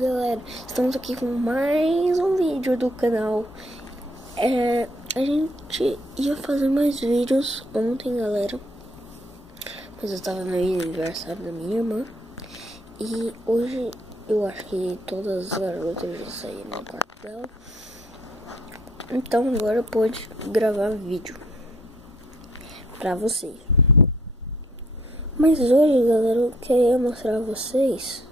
galera, estamos aqui com mais um vídeo do canal. A gente ia fazer mais vídeos ontem, galera, mas eu tava no aniversário da minha irmã. E hoje eu acho que todas as garotas já saíram no quarto dela. Então agora pode gravar vídeo pra vocês. Mas hoje, galera, eu queria mostrar a vocês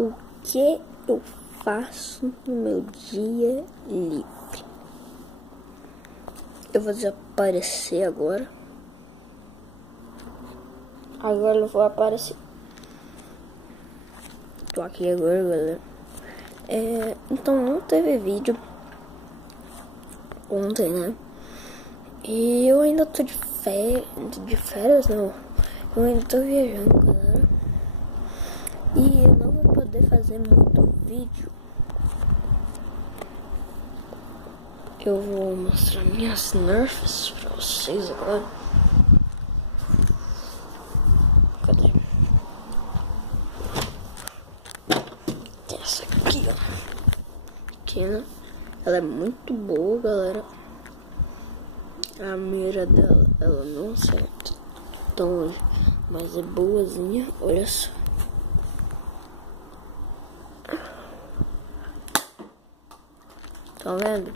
o que eu faço no meu dia livre. Eu vou desaparecer agora. Agora eu vou aparecer. Tô aqui agora, galera. Então não teve vídeo ontem, né? E eu ainda tô de férias, não. Eu ainda tô viajando, galera. E eu não vou poder fazer muito vídeo. Eu vou mostrar minhas nerfs pra vocês agora. Cadê? Tem essa aqui, ó. Pequena. Ela é muito boa, galera. A mira dela, ela não acerta tão longe, mas é boazinha. Olha só. Tá vendo?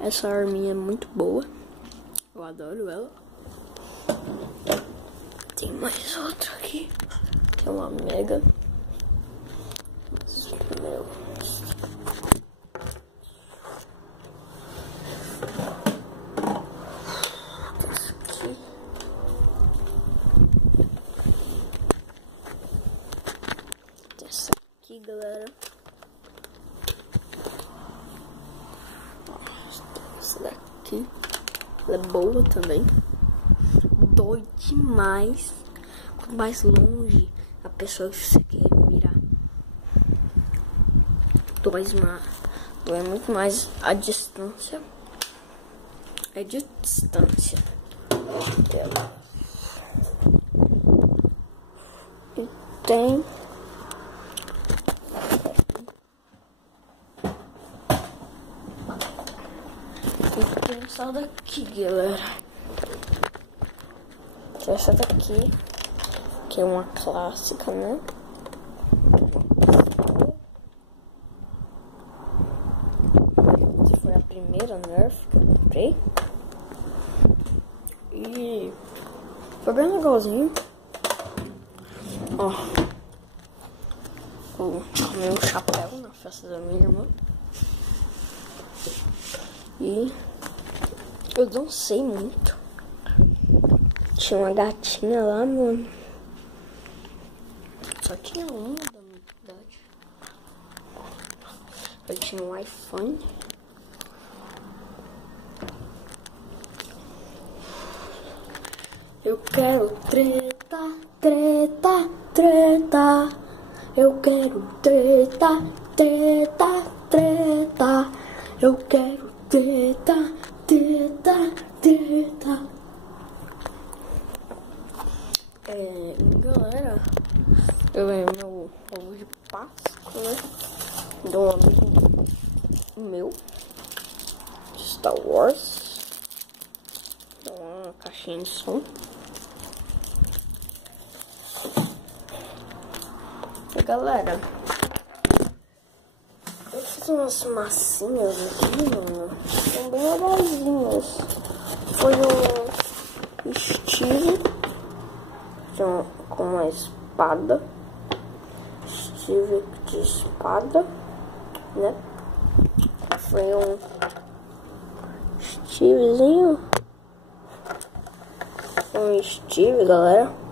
Essa arminha é muito boa. Eu adoro ela. Tem mais outra aqui. Que é uma mega. Mas primeiro. Essa aqui. Essa aqui, galera. Essa daqui, ela é boa também. Dói demais. Quanto mais longe a pessoa que você quer mirar, dói muito mais a distância. É de distância dela. E tem essa daqui, galera. Que é essa daqui, que é uma clássica, né? Essa foi a primeira Nerf que eu comprei. E foi bem legalzinho. Ó, o meu chapéu na festa da minha irmã. E eu não sei muito. Tinha uma gatinha lá, mano. Só tinha uma da minha idade. Eu tinha um iPhone. Eu quero treta, treta, treta. Eu quero treta, treta, treta. Eu quero treta, treta, treta. Galera, eu ganhei meu ovo de Páscoa, né? De um amigo meu, de Star Wars. Uma caixinha de som. E galera, eu fiz umas massinhas aqui, mano. São bem legalzinhas. Foi um Steve com uma espada. Steve de espada, né? Foi um Stevezinho. Um Steve, galera.